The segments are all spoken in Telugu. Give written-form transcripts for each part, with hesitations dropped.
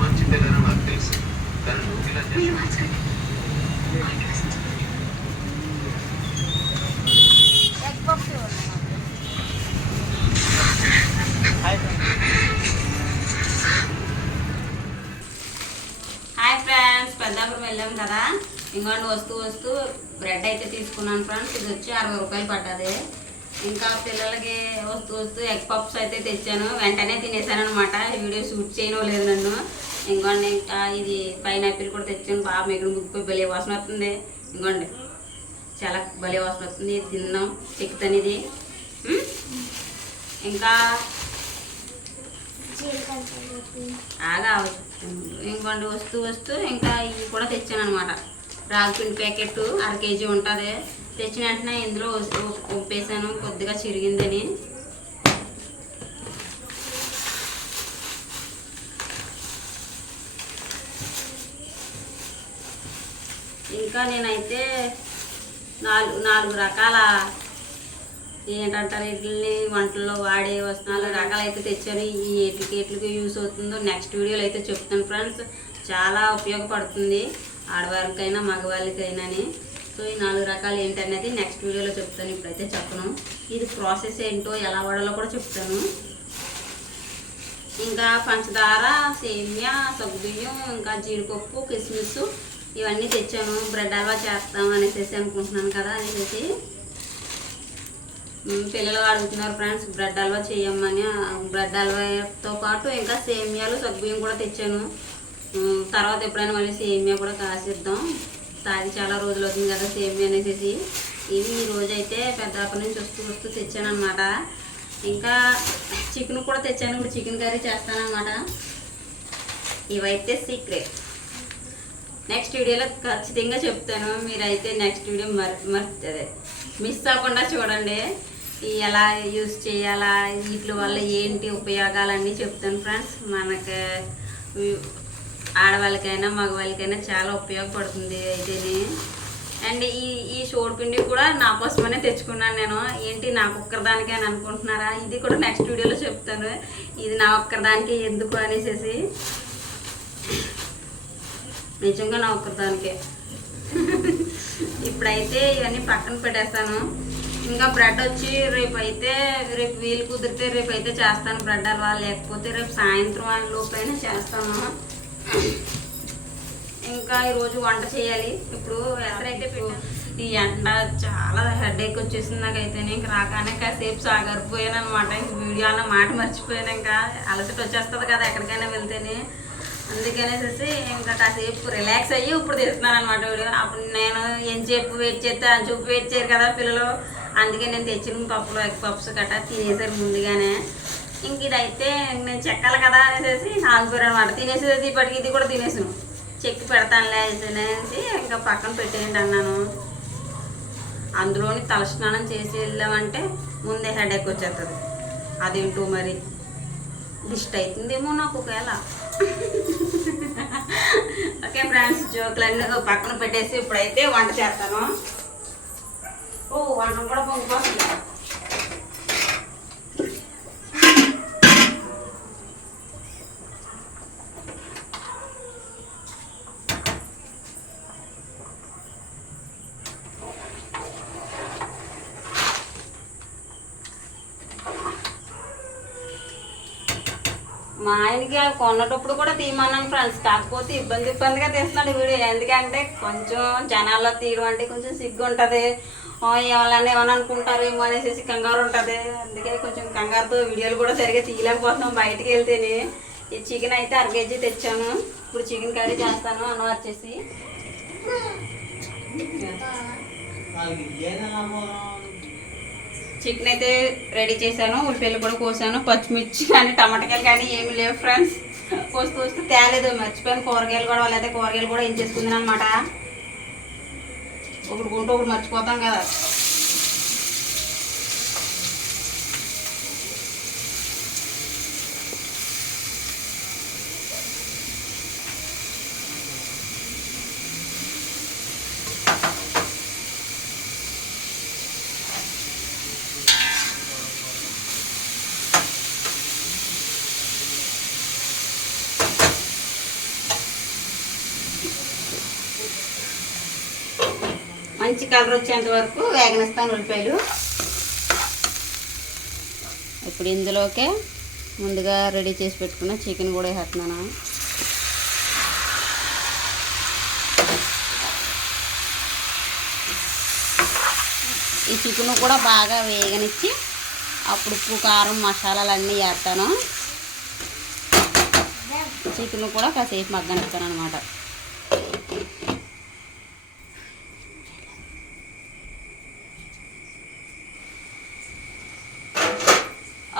మంచి పిల్లలు నాకు తెలుసు కానీ నువ్వు ఇలా హాయ్ ఫ్రెండ్స్, పెద్దాపురం వెళ్ళాం కదా. ఇంకోటి వస్తూ బ్రెడ్ అయితే తీసుకున్నాను ఫ్రెండ్స్. ఇది వచ్చి 60 రూపాయలు పడ్డది. ఇంకా పిల్లలకి వస్తూ ఎగ్ పప్స్ అయితే తెచ్చాను. వెంటనే తినేసాను అనమాట. వీడియో షూట్ చేయడం లేదు నన్ను. ఇంకోండి, ఇంకా ఇది పైనాపిల్ కూడా తెచ్చాను. బాగా మిగిలి ముగ్గిపోయి భలే వాసన వస్తుంది. ఇంకోండి, చాలా భలే వాసన వస్తుంది. తిన్నాం చిక్కుతాను ఇది. ఇంకా ఇంకోండి, వస్తూ ఇంకా ఇవి కూడా తెచ్చాను అనమాట. రాగిపిండి ప్యాకెట్ 1/2 కేజీ ఉంటుంది. తెచ్చిన వెంటనే ఇందులో పంపేసాను, కొద్దిగా చిరిగిందని. ఇంకా నేనైతే 4 రకాల ఏంటంటారు వీటిని వంటల్లో వాడే వస్తువులు రకాలు అయితే తెచ్చాను. ఈ ఎట్లకి యూస్ అవుతుందో నెక్స్ట్ వీడియోలో అయితే చెప్తాను ఫ్రెండ్స్. చాలా ఉపయోగపడుతుంది ఆడవాళ్ళకైనా మగవాళ్ళకైనాని. సో ఈ 4 రకాలు ఏంటనేది నెక్స్ట్ వీడియోలో చెప్తాను. ఇప్పుడైతే చెప్పను. ఇది ప్రాసెస్ ఏంటో ఎలా వాడాలో కూడా చెప్తాను. ఇంకా పంచదార, సేమియా, సగ్గుబియ్యం, ఇంకా జీడిపప్పు, కిస్మిస్ ఇవన్నీ తెచ్చాను. బ్రెడ్ హల్వా చేస్తాం అనేసి అనుకుంటున్నాను కదా అనేసి పిల్లలు అడుగుతున్నారు ఫ్రెండ్స్ బ్రెడ్ హల్వా చేయమని. బ్రెడ్ హల్వాతో పాటు ఇంకా సేమియాలు, సగ్గుబియ్యం కూడా తెచ్చాను. తర్వాత ఎప్పుడైనా మళ్ళీ సేమియా కూడా కాసిద్దాం. తాగి చాలా రోజులు అవుతుంది కదా సేమియా అనేసి. ఇవి ఈ రోజైతే పెద్దాపటి నుంచి వస్తూ తెచ్చాను అనమాట. ఇంకా చికెన్ కూడా తెచ్చాను. ఇప్పుడు చికెన్ కర్రీ చేస్తానమాట. ఇవైతే సీక్రెట్, నెక్స్ట్ వీడియోలో ఖచ్చితంగా చెప్తాను. మీరైతే నెక్స్ట్ వీడియో మిస్ అవ్వకుండా చూడండి. ఎలా యూస్ చేయాలా, వీటి వల్ల ఏంటి ఉపయోగాలన్నీ చెప్తాను ఫ్రెండ్స్. మనకు ఆడవాళ్ళకైనా మగవాళ్ళకైనా చాలా ఉపయోగపడుతుంది అయితేనే. అండ్ ఈ సోడిపిండి కూడా నా కోసమనే తెచ్చుకున్నాను నేను. ఏంటి నాకు ఒక్కరిదానికే అని అనుకుంటున్నారా? ఇది కూడా నెక్స్ట్ వీడియోలో చెప్తాను. ఇది నా ఒక్కరిదానికే ఎందుకు అనేసి. నిజంగా నా ఒక్కరిదానికే. ఇప్పుడైతే ఇవన్నీ పక్కన పెట్టేస్తాను. ఇంకా బ్రెడ్ వచ్చి రేపు వీలు కుదిరితే రేపు అయితే చేస్తాను బ్రెడ్ హల్వా. లేకపోతే రేపు సాయంత్రం లోపైనా చేస్తాను. ఇంకా ఈరోజు వంట చేయాలి. ఇప్పుడు ఎసరైతే ఈ ఎండ చాలా హెడేక్ వచ్చేసింది నాకైతే. ఇంక రాగానే కాసేపు సాగరిపోయాను అనమాట. ఇంక వీడియో అన్న మాట మర్చిపోయాను. ఇంకా అలసట వచ్చేస్తుంది కదా ఎక్కడికైనా వెళ్తేనే. అందుకనేసి ఇంకా కాసేపు రిలాక్స్ అయ్యి ఇప్పుడు తీస్తున్నాను అనమాట వీడియో. అప్పుడు నేను ఎంతసేపు వెయిట్ చేస్తే అంతసేపు వెయిట్ చేయరు కదా పిల్లలు. అందుకే నేను తెచ్చిన పప్పులు, ఎగ్ పప్స్ గట్రా తినేసారు ముందుగానే. ఇంక ఇదైతే నేను చెక్కాలి కదా అనేసి ఆగిపోయారు అనమాట. తినేసేది ఇప్పటికి ఇది కూడా తినేసాను. చెక్కి పెడతానులే అనేసి ఇంకా పక్కన పెట్టేయండి అన్నాను. అందులోని తలస్నానం చేసి వెళ్ళామంటే ముందే హెడేక్ వచ్చేస్తుంది. అదేంటో మరి దిష్టి అవుతుందేమో నాకు ఒకవేళ. ఓకే ఫ్రెండ్స్, జోకులన్నీ పక్కన పెట్టేసి ఇప్పుడైతే వంట చేస్తాను. వంట కూడా పొంగిపోతుంది. మా ఆయనకి కొన్నటప్పుడు కూడా తీయమన్నాను ఫ్రెండ్స్. కాకపోతే ఇబ్బందిగా తీస్తున్నాడు వీడియో. ఎందుకంటే కొంచెం జనాల్లో తీయడం అంటే కొంచెం సిగ్గు ఉంటుంది. ఎవరన్నా ఏమని అనుకుంటారేమో అనేసి కంగారు ఉంటుంది. అందుకే కొంచెం కంగారుతో వీడియోలు కూడా సరిగ్గా తీయలేకపోతున్నాం బయటికి వెళ్తేనే. ఈ చికెన్ అయితే 1/2 కేజీ తెచ్చాను. ఇప్పుడు చికెన్ కర్రీ చేస్తాను. అన్నం వచ్చేసి చికెన్ అయితే రెడీ చేశాను. ఉల్లిపాయలు కూడా కోసాను. పచ్చిమిర్చి కానీ టమాటాకాయలు కానీ ఏమి లేవు ఫ్రెండ్స్. వస్తూ తేలేదు, మర్చిపోయాను. కూరగాయలు కూడా వాళ్ళైతే కూరగాయలు కూడా ఏం చేసుకుంది అనమాట. ఒకటి కొంటూ ఒకటి మర్చిపోతాం కదా. మంచి కలర్ వచ్చేంత వరకు వేగనిస్తాను ఉల్లిపాయలు. ఇప్పుడు ఇందులోకే ముందుగా రెడీ చేసి పెట్టుకున్న చికెన్ కూడా వేస్తున్నాను. ఈ చికెన్ కూడా బాగా వేగనిచ్చి అప్పుడు ఉప్పు కారం మసాలాలు అన్నీ వేస్తాను. చికెన్ కూడా కాసేపు మగ్గనిస్తాను అనమాట.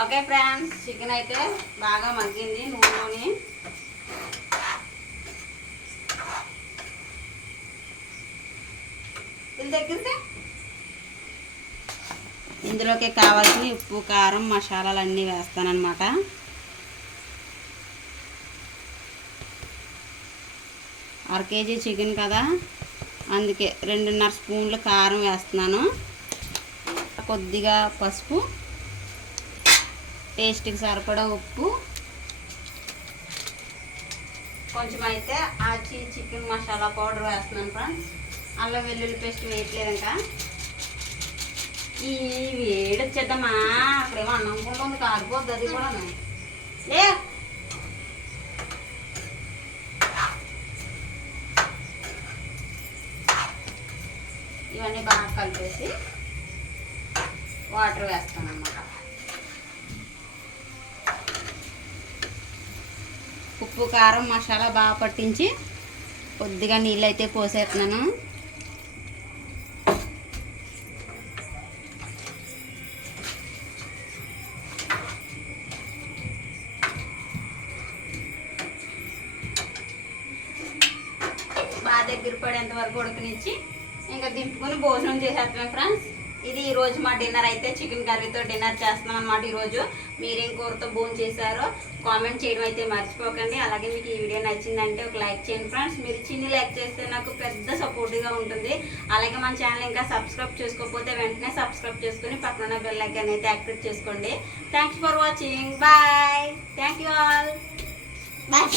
ఓకే ఫ్రెండ్స్, చికెన్ అయితే బాగా మగ్గింది నూనెలోని. ఇందులోకి కావాల్సిన ఉప్పు కారం మసాలాలు అన్నీ వేస్తానన్నమాట. అర కేజీ చికెన్ కదా, అందుకే 2.5 స్పూన్లు కారం వేస్తున్నాను. కొద్దిగా పసుపు, టేస్ట్కి సరిపడా ఉప్పు, కొంచెం అయితే ఆచి చికెన్ మసాలా పౌడర్ వేస్తున్నాను ఫ్రెండ్స్. అల్లం వెల్లుల్లి పేస్ట్ వేయట్లేదు. ఇంకా ఈ వేడి వచ్చేద్దామా, అక్కడేమో అన్నం ఉంటుంది కాలిపోద్ది, అది కూడా లే. ఇవన్నీ బాగా కలిపేసి వాటర్ వేస్తాను అన్నమాట. ఉప్పు కారం మసాలా బాగా పట్టించి కొద్దిగా నీళ్ళు అయితే పోసేస్తున్నాను. బాగా దగ్గర పడేంత వరకు ఉడకనిచ్చి ఇంకా దింపుకొని భోజనం చేసేస్తాం ఫ్రెండ్స్. ఇది ఈరోజు మా డిన్నర్ అయితే చికెన్ కర్రీతో డిన్నర్ చేస్తున్నాం అనమాట. ఈరోజు మీరేం కూరతో భోజనం చేశారో కామెంట్ చేయడం అయితే మర్చిపోకండి. అలాగే మీకు ఈ వీడియో నచ్చిందంటే ఒక లైక్ చేయండి ఫ్రెండ్స్. మీరు చిన్న లైక్ చేస్తే నాకు పెద్ద సపోర్టివ్గా ఉంటుంది. అలాగే మన ఛానల్ ఇంకా సబ్స్క్రైబ్ చేసుకోకపోతే వెంటనే సబ్స్క్రైబ్ చేసుకుని పక్కన బెల్ ఐకాన్ అయితే యాక్టివేట్ చేసుకోండి. Thanks for watching. Bye. Thank you all. Bye.